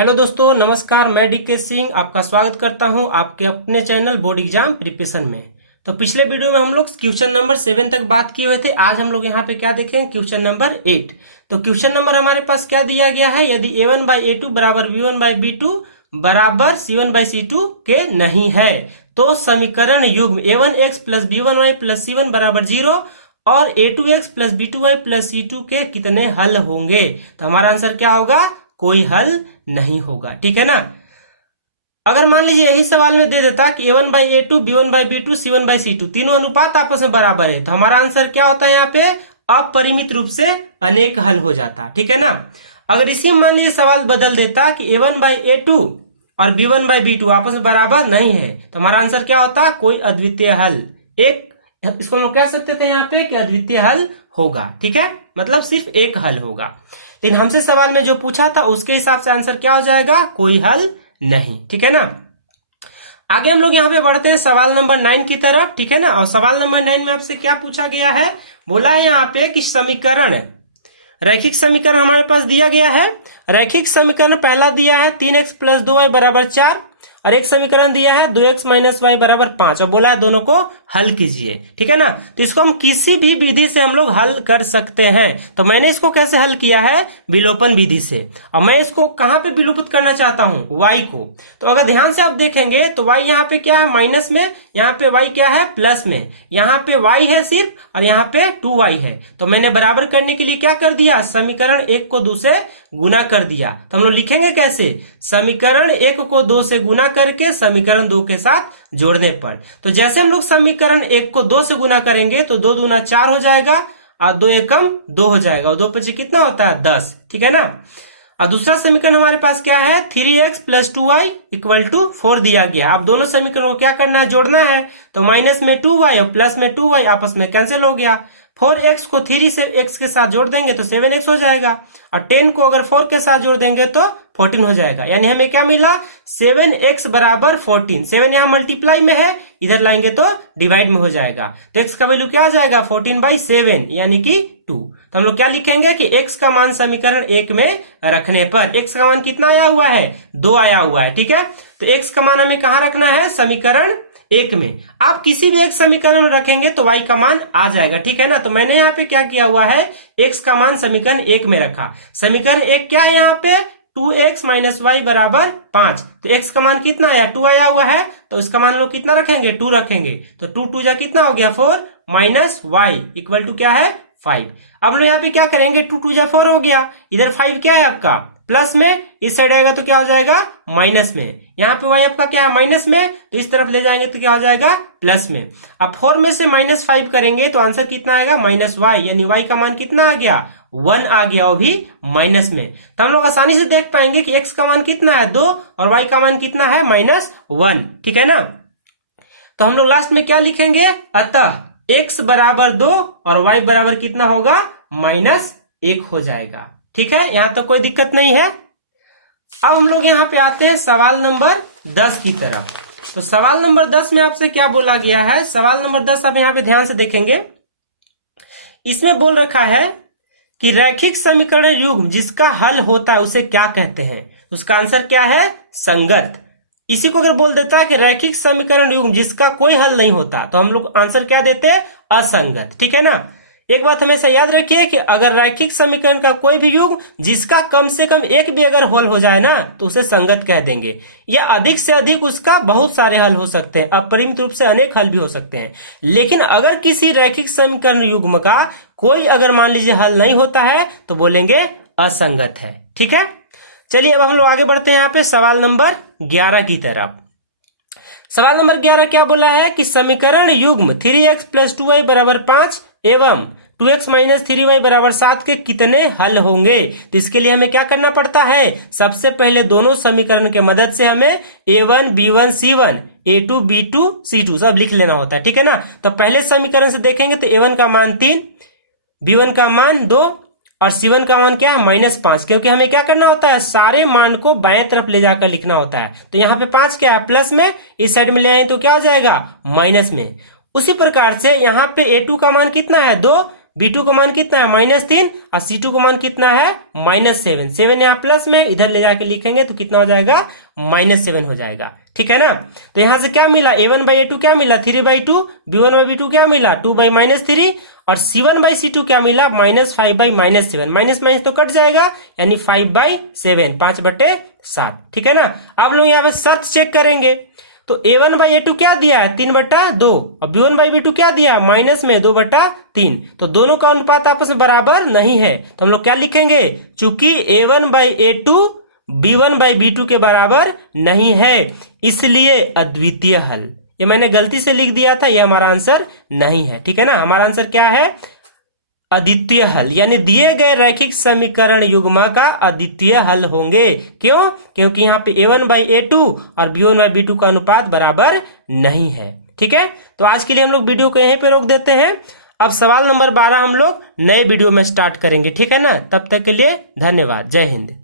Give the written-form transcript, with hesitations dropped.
Hello दोस्तों, नमस्कार। मैं डीके सिंह आपका स्वागत करता हूं आपके अपने चैनल बोर्ड एग्जाम प्रिपरेशन में। तो पिछले वीडियो में हम लोग क्वेश्चन नंबर 7 तक बात किए हुए थे। आज हम लोग यहाँ पे क्या देखेंगे, क्वेश्चन नंबर 8। तो क्वेश्चन नंबर हमारे पास क्या दिया गया है, यदि a1/a2 बराबर b1/b2 बराबर c1/c2 के नहीं है तो समीकरण युग्म a1x plus b1y plus c1 बराबर 0 और a2x plus b2y plus c2 के कितने हल होंगे। तो हमारा आंसर क्या होगा, कोई हल नहीं होगा। ठीक है ना। अगर मान लीजिए यही सवाल में दे देता कि a1/a2 b1/b2 c1/c2 तीनों अनुपात आपस में बराबर है, तो हमारा आंसर क्या होता है, यहाँ पे अपरिमित रूप से अनेक हल हो जाता। ठीक है ना। अगर इसी मान लीजिए सवाल बदल देता कि a1/a2 और b1/b2 आपस में बराबर नहीं है, तो हमारा आंसर क्या होता, कोई अद्वितीय हल। एक इसको हम कह सकते थे यहाँ पे कि अद्वितीय हल होगा। ठीक है, मतलब सिर्फ एक हल होगा। लेकिन हमसे सवाल में जो पूछा था उसके हिसाब से आंसर क्या हो जाएगा, कोई हल नहीं। ठीक है ना। आगे हम लोग यहाँ पे बढ़ते हैं सवाल नंबर 9 की तरफ। ठीक है ना। और सवाल नंबर 9 में आपसे क्या पूछा गया है, बोला है यहाँ पे कि समीकरण, रैखिक समीकरण हमारे पास दिया गया है। रैखिक समीकरण पहला दिया है 3x प्लस 2y बराबर 4 और एक समीकरण दिया है 2x माइनस वाई बराबर 5 और बोला है दोनों को हल कीजिए। ठीक है ना। तो इसको हम किसी भी विधि से हम लोग हल कर सकते हैं। तो मैंने इसको कैसे हल किया है, विलोपन विधि से। और मैं इसको कहां पे विलोपित करना चाहता हूं, y को। तो अगर ध्यान से आप देखेंगे तो y यहाँ पे क्या है, माइनस में, यहाँ पे y क्या है, प्लस में। यहाँ पे y है सिर्फ और यहाँ पे 2y है। तो मैंने बराबर करने के लिए क्या कर दिया, समीकरण 1 को 2 से गुना कर दिया। तो हम लोग लिखेंगे कैसे, समीकरण 1 को 2 से गुना करके समीकरण 2 के साथ जोड़ने पर। तो जैसे हम लोग समीकरण 1 को 2 से गुना करेंगे तो 2 दूना 4 हो जाएगा और 2 एकम 2 हो जाएगा और 2 पचे कितना होता है, 10। ठीक है ना। और दूसरा समीकरण हमारे पास क्या है, 3x plus 2y equal to 4 दिया गया। अब दोनों समीकरणों को क्या करना है, जोड़ना है। तो माइनस में 2y और प्लस में 2y आपस में कैंसिल हो गया। 4x को 3 से x के साथ जोड़ देंगे तो 7x हो जाएगा और 10 को अगर 4 के साथ जोड़ देंगे तो 14 हो जाएगा। यानी हमें क्या मिला, 7x बराबर 14। 7 यहाँ मल्टीप्लाई में है, इधर लाएंगे तो डिवाइड में हो जाएगा। तो x का वैल्यू क्या आ जाएगा, 14/7 यानी कि 2। तो हम लोग क्या लिखेंगे कि x का मान समीकरण 1 में रखने पर, x का मान कितना आया हुआ है, 2 आया हुआ है। ठीक है। तो x का मान हमें कहाँ रखना है, समीकरण 1 में। आप किसी भी एक समीकरण में रखेंगे तो y का मान आ जाएगा। ठीक है ना। तो मैंने यहाँ पे क्या किया हुआ है, x का मान समीकरण 1 में रखा। समीकरण 1 क्या है यहाँ पे, 2x माइनस वाई बराबर 5। तो x का मान कितना आया, 2 आया हुआ है। तो इसका मान लोग कितना रखेंगे, 2 रखेंगे। तो 2 2 जा कितना हो गया, 4 माइनस वाई इक्वल टू क्या है, 5। अब लोग यहाँ पे क्या करेंगे, 2 2 जा 4 हो गया। इधर 5 क्या है आपका, प्लस में, इस साइड आएगा तो क्या हो जाएगा, माइनस में। यहाँ पे y आपका क्या है, माइनस में, तो इस तरफ ले जाएंगे तो क्या हो जाएगा, प्लस में। अब 4 में से -5 करेंगे तो आंसर कितना आएगा, -y, यानी y का मान कितना आ गया, 1 आ गया, वो भी माइनस में। तो हम लोग आसानी से देख पाएंगे कि x का मान कितना है, 2 और y का मान कितना है, -1। ठीक है ना। तो हम लोग लास्ट में क्या लिखेंगे, अतः x बराबर 2 और y बराबर कितना होगा, -1 हो जाएगा। ठीक है, यहां तो कोई दिक्कत नहीं है। अब हम लोग यहाँ पे आते हैं सवाल नंबर 10 की तरफ। तो सवाल नंबर 10 में आपसे क्या बोला गया है, सवाल नंबर 10 आप यहाँ पे ध्यान से देखेंगे। इसमें बोल रखा है कि रैखिक समीकरण युग्म जिसका हल होता है उसे क्या कहते हैं। उसका आंसर क्या है, संगत। इसी को अगर बोल देता है कि रैखिक समीकरण युग्म जिसका कोई हल नहीं होता तो हम लोग आंसर क्या देते हैं, असंगत। ठीक है ना। एक बात हमेशा याद रखिए कि अगर रैखिक समीकरण का कोई भी युग्म जिसका कम से कम एक भी अगर हल हो जाए ना तो उसे संगत कह देंगे, या अधिक से अधिक उसका बहुत सारे हल हो सकते हैं, अपरिमित रूप से अनेक हल भी हो सकते हैं। लेकिन अगर किसी रैखिक समीकरण युग्म का कोई अगर मान लीजिए हल नहीं होता है तो बोलेंगे असंगत है। ठीक है। चलिए अब हम लोग आगे बढ़ते हैं यहाँ पे सवाल नंबर 11 की तरफ। सवाल नंबर 11 क्या बोला है कि समीकरण युग्म 3x प्लस 2y बराबर 5 एवं 2x माइनस 3y बराबर 7 के कितने हल होंगे। तो इसके लिए हमें क्या करना पड़ता है, सबसे पहले दोनों समीकरण के मदद से हमें a1 b1 c1 a2 b2 c2 सब लिख लेना होता है। ठीक है ना। तो पहले समीकरण से देखेंगे तो a1 का मान 3, b1 का मान 2 और c1 का मान क्या है, -5। क्योंकि हमें क्या करना होता है, सारे मान को बाएं तरफ ले जाकर लिखना होता है। तो यहाँ पे 5 क्या है, प्लस में, इस साइड में ले आए तो क्या हो जाएगा, माइनस में। उसी प्रकार से यहाँ पे a2 का मान कितना है, 2, B2 का मान कितना है -3 और C2 का मान कितना है -7। 7 यहाँ प्लस में, इधर ले जाके लिखेंगे तो कितना हो जाएगा -7 हो जाएगा। ठीक है ना। तो यहां से क्या मिला, A1/A2 क्या मिला 3/2, B1/B2 क्या मिला 2/-3 और C1/C2 क्या मिला -5/-7। माइनस माइनस तो कट जाएगा यानी 5/7, 5/7। ठीक है ना। अब लोग यहाँ पे शर्त चेक करेंगे तो A1/A2 क्या दिया है 3/2 और B1/B2 क्या दिया है माइनस में 2/3। तो दोनों का अनुपात आपस में बराबर नहीं है तो हम लोग क्या लिखेंगे, चूंकि A1/A2 B1/B2 के बराबर नहीं है इसलिए अद्वितीय हल। ये मैंने गलती से लिख दिया था, ये हमारा आंसर नहीं है। ठीक है ना। हमारा आंसर क्या है, अद्वितीय हल, यानी दिए गए रैखिक समीकरण युग्म का अद्वितीय हल होंगे। क्यों, क्योंकि यहाँ पे A1/A2 और B1/B2 का अनुपात बराबर नहीं है। ठीक है। तो आज के लिए हम लोग वीडियो को यहीं पे रोक देते हैं। अब सवाल नंबर 12 हम लोग नए वीडियो में स्टार्ट करेंगे। ठीक है ना। तब तक के लिए धन्यवाद। जय हिंद।